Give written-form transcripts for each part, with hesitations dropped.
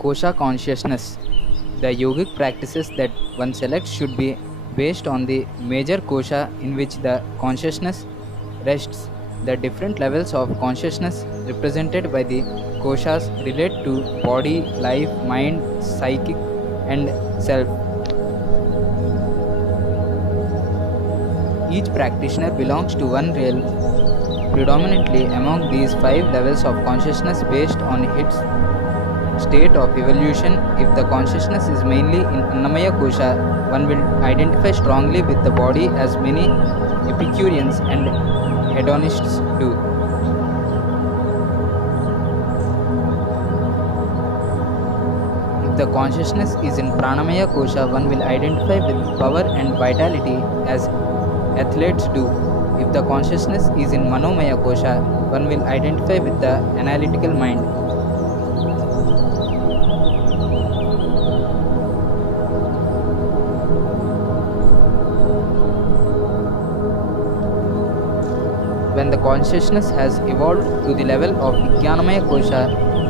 Kosha consciousness. The yogic practices that one selects should be based on the major kosha in which the consciousness rests. The different levels of consciousness represented by the koshas relate to body, life, mind, psychic, and self. Each practitioner belongs to one realm, predominantly among these five levels of consciousness based on its state of evolution. If the consciousness is mainly in Annamaya Kosha, one will identify strongly with the body as many Epicureans and hedonists do. If the consciousness is in Pranamaya Kosha, one will identify with power and vitality as athletes do. If the consciousness is in Manomaya Kosha, one will identify with the analytical mind. When the consciousness has evolved to the level of Vijnanamaya Kosha,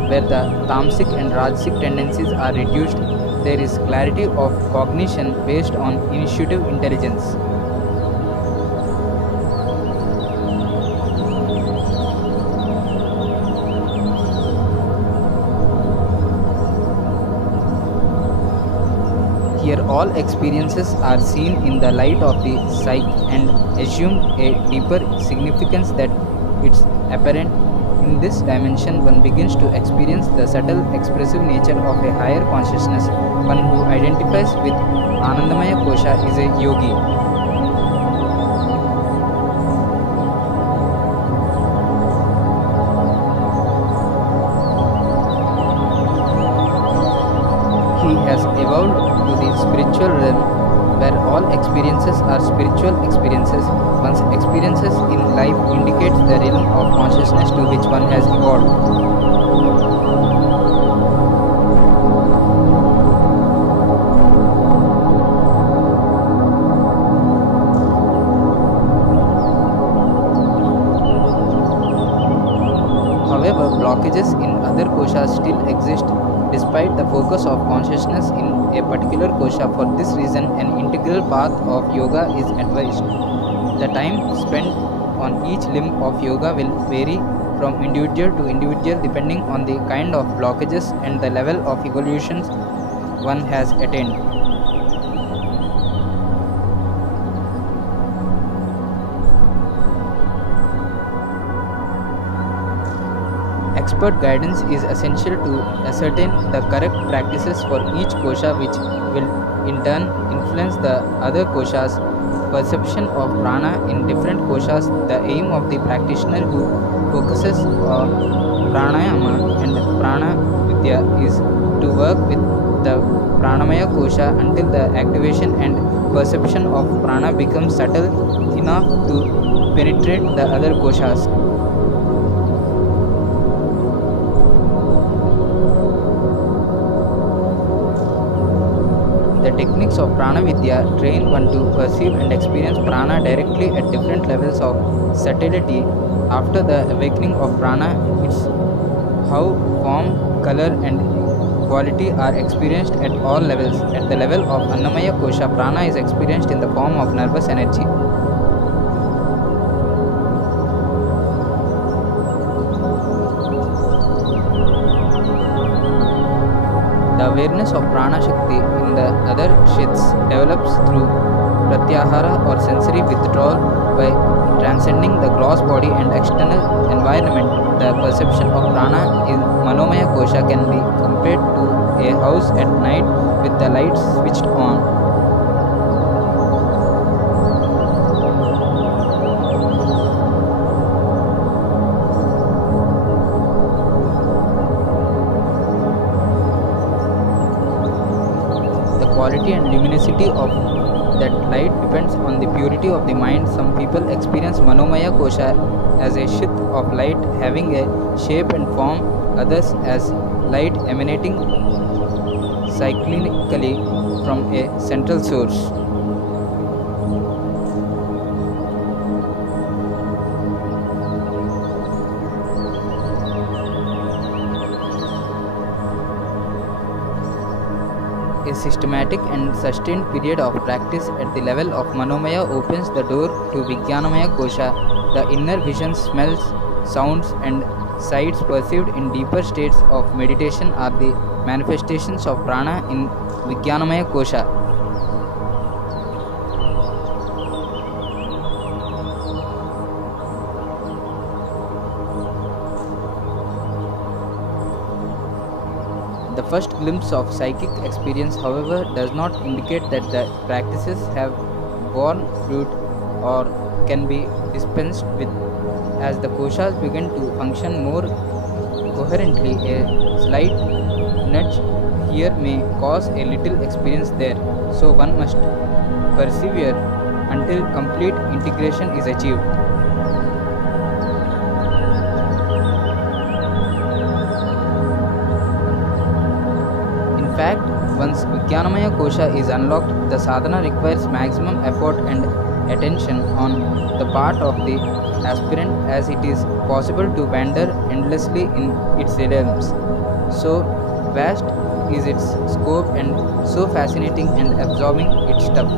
where the tamasic and rajasic tendencies are reduced, there is clarity of cognition based on initiative intelligence. Here, all experiences are seen in the light of the psyche and assume a deeper significance that it's apparent. In this dimension, one begins to experience the subtle expressive nature of a higher consciousness. One who identifies with Anandamaya Kosha is a yogi. He has evolved to the spiritual realm where all experiences are spiritual experiences. One's experiences in life indicates the realm of consciousness to which one has evolved. However, blockages in other koshas still exist despite the focus of consciousness in a particular kosha. For this reason, an integral path of yoga is advised. The time spent on each limb of yoga will vary from individual to individual depending on the kind of blockages and the level of evolutions one has attained. Expert guidance is essential to ascertain the correct practices for each kosha, which will in turn influence the other koshas. Perception of prana in different koshas. The aim of the practitioner who focuses on pranayama and prana vidya is to work with the pranamaya kosha until the activation and perception of prana becomes subtle enough to penetrate the other koshas. The techniques of Prana Vidya train one to perceive and experience prana directly at different levels of subtlety. After the awakening of prana, it's how form, color, and quality are experienced at all levels. At the level of Annamaya Kosha, prana is experienced in the form of nervous energy. The awareness of prana shakti in the other shits develops through pratyahara or sensory withdrawal by transcending the gross body and external environment. The perception of prana in Manomaya Kosha can be compared to a house at night with the lights switched on. The quality and luminosity of that light depends on the purity of the mind. Some people experience Manomaya Kosha as a sheath of light having a shape and form, others as light emanating cyclically from a central source. A systematic and sustained period of practice at the level of Manomaya opens the door to Vijnanamaya Kosha. The inner visions, smells, sounds, and sights perceived in deeper states of meditation are the manifestations of prana in Vijnanamaya Kosha. The first glimpse of psychic experience, however, does not indicate that the practices have borne fruit or can be dispensed with. As the koshas begin to function more coherently, a slight nudge here may cause a little experience there, so one must persevere until complete integration is achieved. In fact, once Vijnanamaya Kosha is unlocked, the sadhana requires maximum effort and attention on the part of the aspirant, as it is possible to wander endlessly in its realms. So vast is its scope and so fascinating and absorbing its stuff.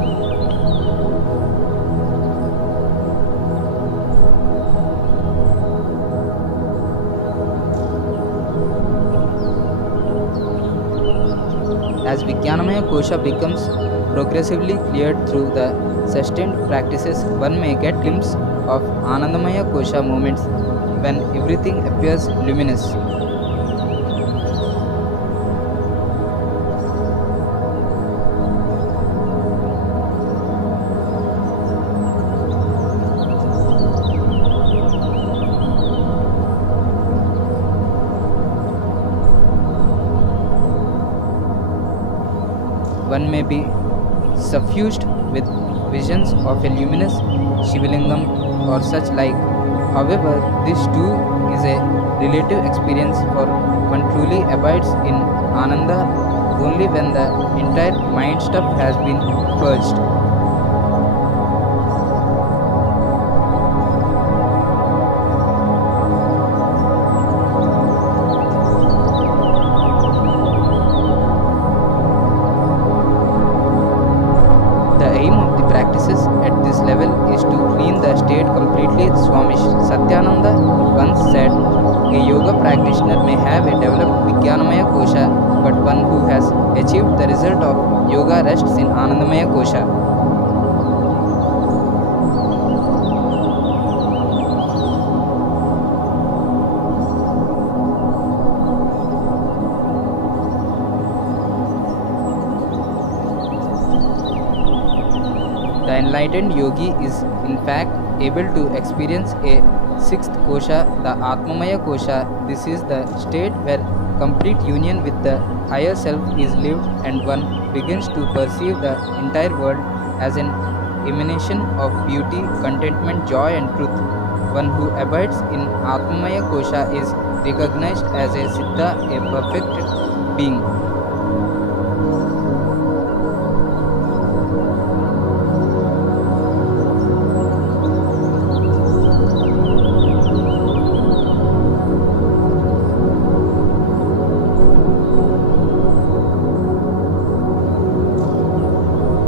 As Vijnanamaya Kosha becomes progressively cleared through the sustained practices, one may get glimpse of Anandamaya Kosha moments when everything appears luminous. One may be suffused with visions of a luminous Shivalingam or such like. However, this too is a relative experience, for one truly abides in Ananda only when the entire mind stuff has been purged. The aim of the practices at this level is to clean the state completely. Swami Satyananda once said, a yoga practitioner may have a developed Vijnanamaya Kosha, but one who has achieved the result of yoga rests in Anandamaya Kosha. The enlightened yogi is in fact able to experience a sixth kosha, the Atmamaya Kosha. This is the state where complete union with the higher self is lived and one begins to perceive the entire world as an emanation of beauty, contentment, joy and truth. One who abides in Atmamaya Kosha is recognized as a Siddha, a perfect being.